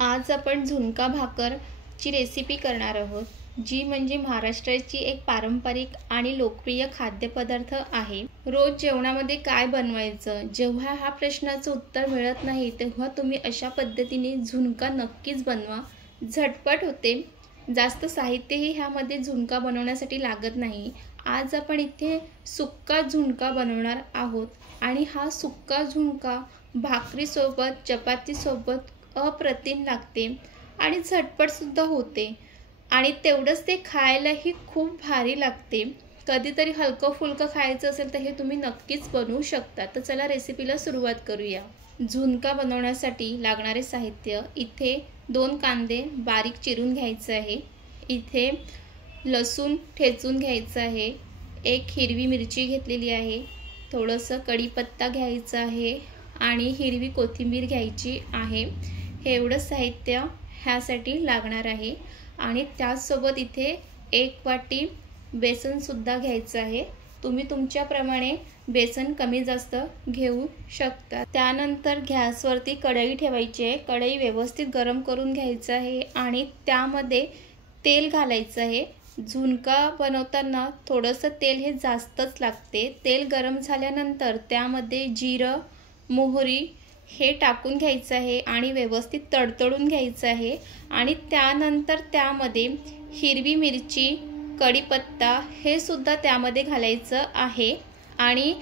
आज आपण झुणका भाकरची रेसिपी करणार आहोत, जी म्हणजे महाराष्ट्राची एक पारंपरिक आणि लोकप्रिय खाद्यपदार्थ आहे। रोज जेवणामध्ये काय बनवायचं, जेव्हा हा प्रश्नाचं उत्तर मिळत नाही तेव्हा तुम्ही अशा पद्धतीने झुणका नक्कीच बनवा। झटपट होते, जास्त साहित्यही ह्यामध्ये झुणका बनवण्यासाठी लागत नाही। आज आपण इथे सुक्का झुणका बनवणार आहोत आणि हा सुक्का झुणका भाकरीसोबत चपातीसोबत अप्रतिम लागते आणि झटपट सुद्धा होते आणि तेवढंच ते खायलाही खूप भारी लागते। कधीतरी हलकं फुलकं खायचं असेल तर हे तुम्ही नक्कीच बनवू शकता। तर चला रेसिपीला सुरुवात करूया। झुणका बनवण्यासाठी लागणारे साहित्य, इथे 2 कांदे बारीक चिरून घ्यायचे आहे, इथे लसूण ठेचून घ्यायचा आहे, 1 हिरवी मिरची घेतलेली आहे, थोडंसं कढीपत्ता घ्यायचा आहे आणि हिरवी कोथिंबीर घ्यायची आहे। हे एवढं साहित्य ह्यासाठी लागणार आहे आणि त्याचसोबत इथे 1 वाटी बेसन सुद्धा घ्यायचं आहे। तुम्ही तुमच्याप्रमाणे बेसन कमी जास्त घेऊ शकता। त्यानंतर गॅसवरती कढई ठेवायची आहे, कढई व्यवस्थित गरम करून घ्यायचं आहे आणि त्यामध्ये तेल घालायचं आहे। झुणका बनवताना थोडंसं तेल हे जास्तच लागते। तेल गरम झाल्यानंतर त्यामध्ये जिरं, मोहरी हे टाकून घ्यायचं आहे आणि व्यवस्थित तडतडून घ्यायचं आहे आणि त्यानंतर त्यामध्ये हिरवी मिरची, कढीपत्ता हे सुद्धा त्यामध्ये घालायचं आहे आणि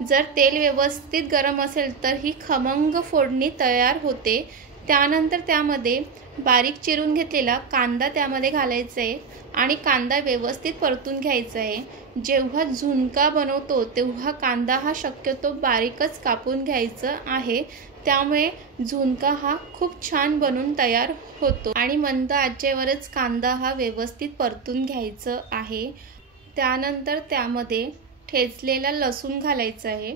जर तेल व्यवस्थित गरम असेल तर ही खमंग फोडणी तयार होते। त्यानंतर त्यामध्ये बारीक चिरून घेतलेला कांदा त्यामध्ये घालायचा आहे आणि कांदा व्यवस्थित परतून घ्यायचा आहे। जेव्हा झुणका बनवतो तेव्हा कांदा हा शक्यतो बारीकच कापून घ्यायचा आहे, त्यामुळे झुणका हा खूप छान बनून तयार होतो आणि मंद आचेवरच कांदा हा व्यवस्थित परतून घ्यायचा आहे। त्यानंतर त्यामध्ये ठेचलेला लसूण घालायचा आहे।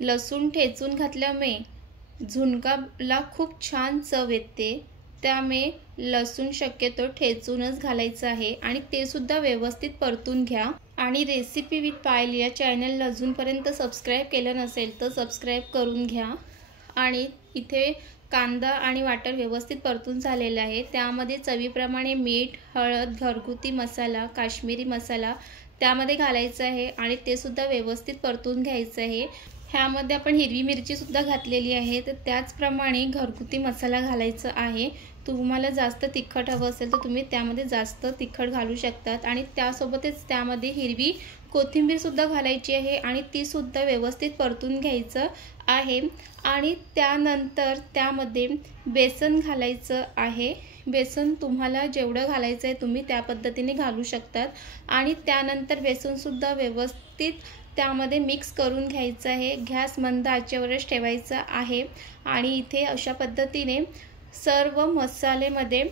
लसूण ठेचून घातल्यामुळे झुणकाला खूप छान चव येते, त्यामुळे लसूण शक्यतो ठेचूनच घालायचं आहे आणि ते सुद्धा व्यवस्थित परतून घ्या। आणि रेसिपी विथ पायल या चॅनलला अजूनपर्यंत सबस्क्राईब केलं नसेल तर सबस्क्राईब करून घ्या। आणि इथे कांदा आणि वाटण व्यवस्थित परतून झालेलं आहे, त्यामध्ये चवीप्रमाणे मीठ, हळद, घरगुती मसाला, काश्मीरी मसाला त्यामध्ये घालायचं आहे आणि ते सुद्धा व्यवस्थित परतून घ्यायचं आहे। ह्यामध्ये आपण हिरवी मिरची सुद्धा घातलेली आहे, तर त्याचप्रमाणे घरगुती मसाला घालायचा आहे। तुम्हाला जास्त तिखट हवं असेल तर तुम्ही त्यामध्ये जास्त तिखट घालू शकतात आणि त्यासोबतच त्यामध्ये हिरवी कोथिंबीर सुद्धा घालायची आहे आणि ती सुद्धा व्यवस्थित परतून घ्यायचं आहे आणि त्यानंतर त्यामध्ये बेसन घालायचं आहे। बेसन तुम्हाला जेवढं घालायचं आहे तुम्ही त्या पद्धतीने घालू शकतात आणि त्यानंतर बेसन सुद्धा व्यवस्थित त्यामध्ये मिक्स करून घ्यायचं आहे। गॅस मंद आचेवरच ठेवायचा आहे आणि इथे अशा पद्धतीने सर्व मसाल्यामध्ये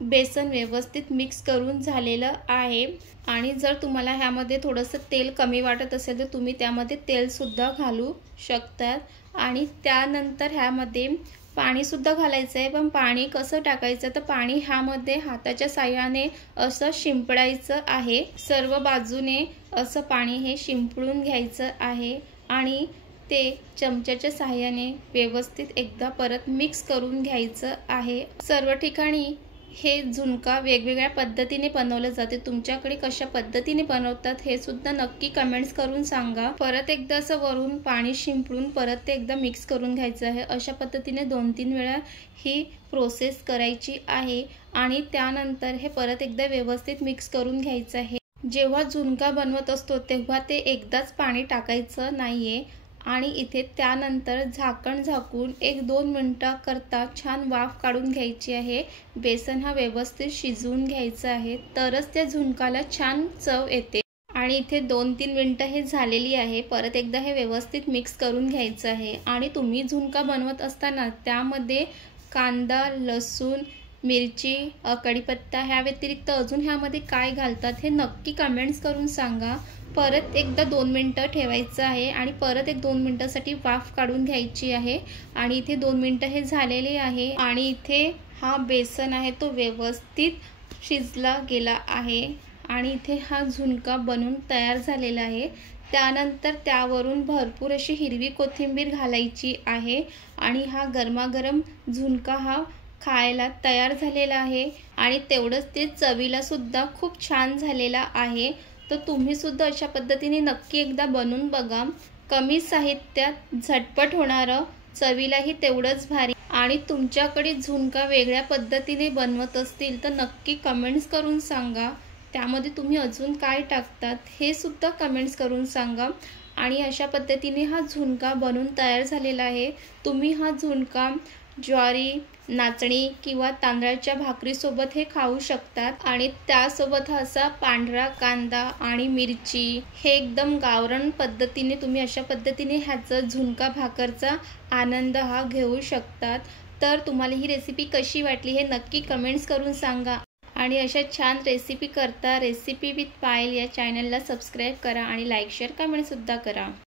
बेसन व्यवस्थित मिक्स करून झालेलं आहे आणि जर तुम्हाला ह्यामध्ये थोडंसं तेल कमी वाटत असेल तर तुम्ही त्यामध्ये तेल सुद्धा घालू शकतात आणि त्यानंतर ह्यामध्ये पाणी सुद्धा घालायचं आहे। पण पाणी कसं टाकायचं तर पाणी ह्यामध्ये हाताच्या साहाय्याने असं शिंपडायचं आहे, सर्व बाजूने असं पाणी हे शिंपडून घ्यायचं आहे आणि ते चमच्याच्या साहाय्याने व्यवस्थित एकदा परत मिक्स करून घ्यायचं आहे। सर्व ठिकाणी हे झुणका वेगवेगळ्या पद्धतीने बनवले जाते, तुमच्याकडे कशा पद्धतीने बनवतात हे सुद्धा नक्की कमेंट्स करून सांगा। परत एकदा असं वरून पाणी शिंपडून परत ते एकदा मिक्स करून घ्यायचं आहे। अशा पद्धतीने 2-3 वेळा ही प्रोसेस करायची आहे आणि त्यानंतर हे परत एकदा व्यवस्थित मिक्स करून घ्यायचं आहे। जेव्हा झुणका बनवत असतो तेव्हा ते एकदाच पाणी टाकायचं नाहीये आणि इथे त्यानंतर झाकण झाकून 1-2 मिनिटाकरता छान वाफ काढून घ्यायची आहे। बेसन हा व्यवस्थित शिजवून घ्यायचा आहे, तरच त्या झुणकाला छान चव येते आणि इथे 2-3 मिनिटं हे झालेली आहे। परत एकदा हे व्यवस्थित मिक्स करून घ्यायचं आहे आणि तुम्ही झुणका बनवत असताना त्यामध्ये कांदा, लसूण, मिरची, कढीपत्ता ह्या व्यतिरिक्त अजून ह्यामध्ये काय घालतात हे नक्की कमेंट्स करून सांगा। परत एकदा 2 मिनिटं ठेवायचं आहे आणि परत 1-2 मिनिटासाठी वाफ काढून घ्यायची आहे आणि इथे 2 मिनिटं हे झालेले आहे आणि इथे हा बेसन आहे तो व्यवस्थित शिजला गेला आहे आणि इथे हा झुणका बनून तयार झालेला आहे। त्यानंतर त्यावरून भरपूर अशी हिरवी कोथिंबीर घालायची आहे आणि हा गरमागरम झुणका हा खायला तयार झालेला आहे आणि तेवढंच ते चवीला सुद्धा खूप छान झालेला आहे। तर तुम्ही सुद्धा अशा पद्धतीने नक्की एकदा बनवून बघा। कमी साहित्यात झटपट होणारं, चवीलाही तेवढंच भारी आणि तुमच्याकडे झुणका वेगळ्या पद्धतीने बनवत असतील तर नक्की कमेंट्स करून सांगा। त्यामध्ये तुम्ही अजून काय टाकतात हे सुद्धा कमेंट्स करून सांगा। आणि अशा पद्धतीने हा झुणका बनून तयार झालेला आहे। तुम्ही हा झुणका ज्वारी, नाचणी किंवा तांदळाच्या भाकरीसोबत हे खाऊ शकतात आणि त्यासोबत हा असा पांढरा कांदा आणि मिरची हे एकदम गावरान पद्धतीने तुम्ही अशा पद्धतीने ह्याचा झुणका भाकरचा आनंद हा घेऊ शकतात। तर तुम्हाला ही रेसिपी कशी वाटली हे नक्की कमेंट्स करून सांगा आणि अशा छान रेसिपी करता रेसिपी विथ पायल या चॅनलला सबस्क्राईब करा आणि लाईक शेअर कमेंट सुद्धा करा।